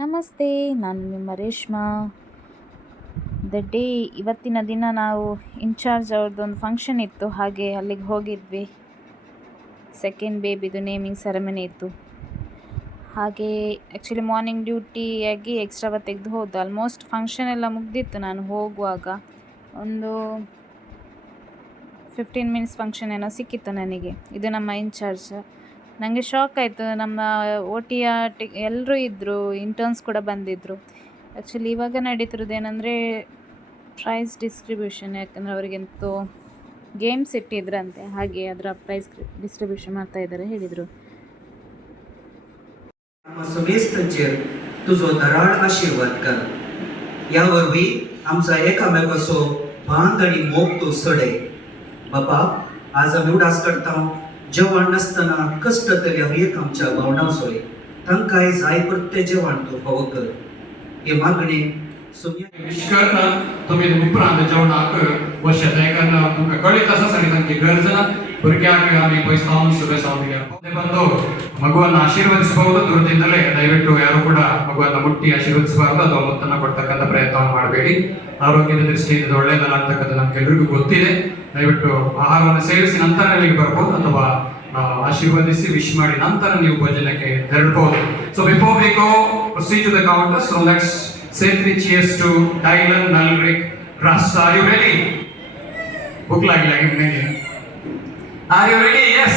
ನಮಸ್ತೆ, ನಾನು ನಿಮ್ಮ ರೇಷ್ಮಾ. ಇವತ್ತಿನ ದಿನ ನಾವು ಇನ್ಚಾರ್ಜ್ ಅವ್ರದ್ದೊಂದು ಫಂಕ್ಷನ್ ಇತ್ತು, ಹಾಗೆ ಅಲ್ಲಿಗೆ ಹೋಗಿದ್ವಿ. ಸೆಕೆಂಡ್ ಬೇಬಿದು ನೇಮಿಂಗ್ ಸೆರೆಮನಿ ಇತ್ತು. ಹಾಗೆ ಆ್ಯಕ್ಚುಲಿ ಮಾರ್ನಿಂಗ್ ಡ್ಯೂಟಿಯಾಗಿ ಎಕ್ಸ್ಟ್ರಾ ಅವತ್ತು ತೆಗೆದು ಹೋದ್ದು. ಆಲ್ಮೋಸ್ಟ್ ಫಂಕ್ಷನ್ ಎಲ್ಲ ಮುಗ್ದಿತ್ತು. ನಾನು ಹೋಗುವಾಗ ಒಂದು 15 ಮಿನಿಟ್ಸ್ ಫಂಕ್ಷನ್ ಏನೋ ಸಿಕ್ಕಿತ್ತು ನನಗೆ. ಇದು ನಮ್ಮ ಇನ್ಚಾರ್ಜ್. ನನಗೆ ಶಾಕ್ ಆಯಿತು. ನಮ್ಮ OTಯ ಎಲ್ಲರೂ ಇದ್ದರು, ಇಂಟರ್ನ್ಸ್ ಕೂಡ ಬಂದಿದ್ದರು. ಆ್ಯಕ್ಚುಲಿ ಇವಾಗ ನಡೀತಿರೋದು ಏನಂದರೆ ಪ್ರೈಸ್ ಡಿಸ್ಟ್ರಿಬ್ಯೂಷನ್. ಯಾಕಂದರೆ ಅವರಿಗೆಂತೂ ಗೇಮ್ಸ್ ಇಟ್ಟಿದ್ರಂತೆ, हागे ಅದರ ಪ್ರೈಸ್ डिस्ट्रीब्यूशन ಮಾಡ್ತಾ ಇದ್ದಾರೆ ಹೇಳಿದರು. समेस्तांचेर तुजो दराळ आशीर्वाद कर. या वरवीं आमचा एकामेकाचो बांद आनी मोग तूं सडय. बापा, आज आमी उडास करता. जेवण नासतना कष्ट केल्या एक आमच्या भावना सोय. तांकांय जाय परते जेवण तूं फावो कर. हे मागणे निष्कर्ता तुम्ही उपरांत जेवणाक वर्षात एकांना तुमकां कळीत आसा सारी तांची गरज ना. भुरग्यांक आमी पयस सावन सगळे सावन ಬಂದು ಮಗುವನ್ನು ಆಶೀರ್ವದಿಸಬಹುದು. ದೂರದಿಂದಲೇ ದಯವಿಟ್ಟು ಯಾರು ಕೂಡ ಮಗುವನ್ನು ಮುಟ್ಟಿ ಆಶೀರ್ವದಿಸಬಾರದು ಅಥವಾ ಮೊತ್ತನ್ನು ಕೊಡ್ತಕ್ಕಂಥ ಪ್ರಯತ್ನವನ್ನು ಮಾಡಬೇಡಿ. ಆರೋಗ್ಯದ ದೃಷ್ಟಿಯಿಂದ ಒಳ್ಳೆಯದಲ್ಲ ಅಂತಕ್ಕಂಥ ನಮ್ಗೆಲ್ಲರಿಗೂ ಗೊತ್ತಿದೆ. ದಯವಿಟ್ಟು ಆಹಾರವನ್ನು ಸೇವಿಸಿ ನಂತರ ಇಲ್ಲಿಗೆ ಬರ್ಬೋದು ಅಥವಾ ಆಶೀರ್ವದಿಸಿ ವಿಶ್ ಮಾಡಿ ನಂತರ ನೀವು ಭೋಜನಕ್ಕೆ ತೆರಳಬಹುದು. So before we go proceed to the counter, so let's say 3 cheers to Dylan Nalrik Rasta. Are you ready? Book like Are you ready? Yes.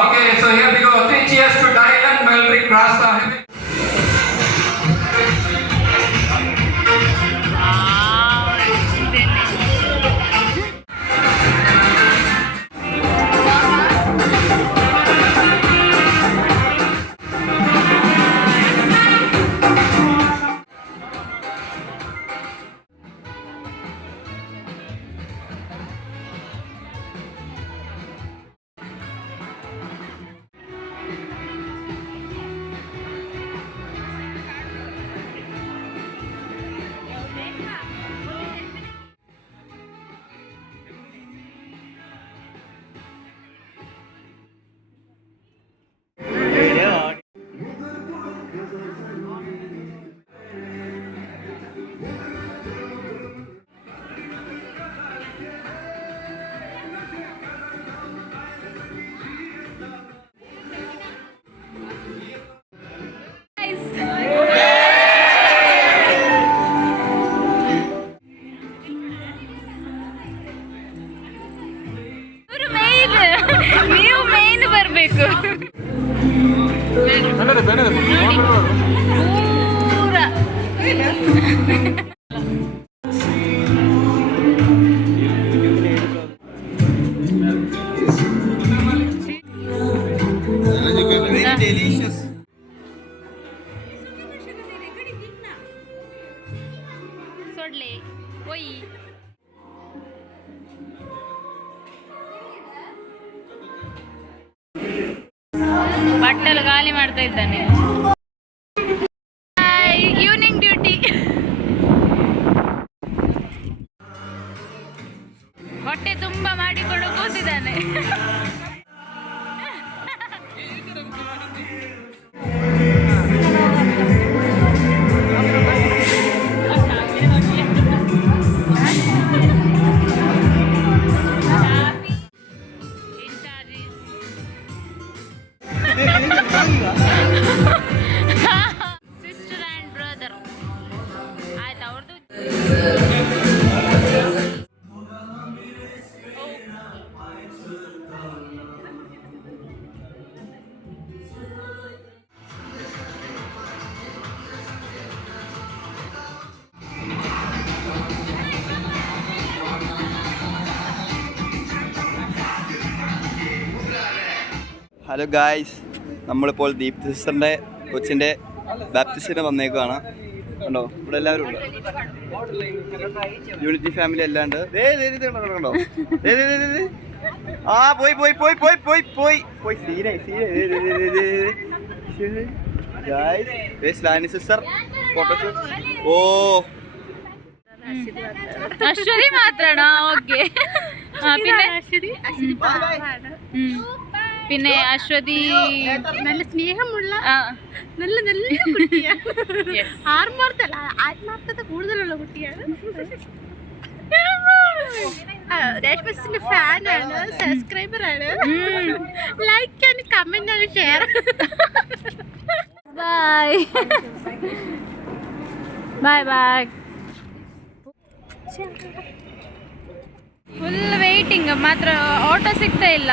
Okay, so here we go. 3 cheers to Dylan Nalrik Rasta. ನೀವು ಮೇನ್ ಬರಬೇಕು. ಸೊಡ್ಲೆ ಒಯ್ ಬಟ್ಟಲು ಖಾಲಿ ಮಾಡ್ತಾ ಇದ್ದಾನೆ. Evening duty. ಹೊಟ್ಟೆ ತುಂಬ ಮಾಡಿಕೊಂಡು ಕೂತಿದ್ದಾನೆ. ಸಿಸ್ಟರ್ ಆ್ಯಂಡ್ ಬ್ರದರ್ ಆಯ್ತು ಅವ್ರದ್ದು. ഹലോ ഗായ്സ്, നമ്മളിപ്പോൾ ദീപ്തി സിസ്റ്ററിൻ്റെ കൊച്ചിൻ്റെ ബാപ്റ്റിസ്റ്റിന് വന്നേക്കുവാണ്. കണ്ടോ, ഇവിടെ എല്ലാവരും ഉണ്ട്. യൂണിറ്റി ഫാമിലി അല്ലാണ്ട് കണ്ടോ. ആ പോയി പോയി പോയി പോയി പോയി പോയി പോയി സീനെ ലാനി സിസ്റ്റർ ഫോട്ടോഷൂട്ട്. ഓ അശ്വതി മാത്രാണോ? ഓക്കെ. പിന്നെ അശ്വതി നല്ല സ്നേഹമുള്ള നല്ല നല്ല കുട്ടിയാണ്. ആത്മാർത്ഥത കൂടുതലുള്ള കുട്ടിയാണ്. രേഷ്മസിന്റെ ഫാനാണ്, സബ്സ്ക്രൈബറാണ്. Like and comment and share. Bye bye bye. Full waiting, ಮಾತ್ರ ಆಟೋ ಸಿಗ್ತಾ ಇಲ್ಲ.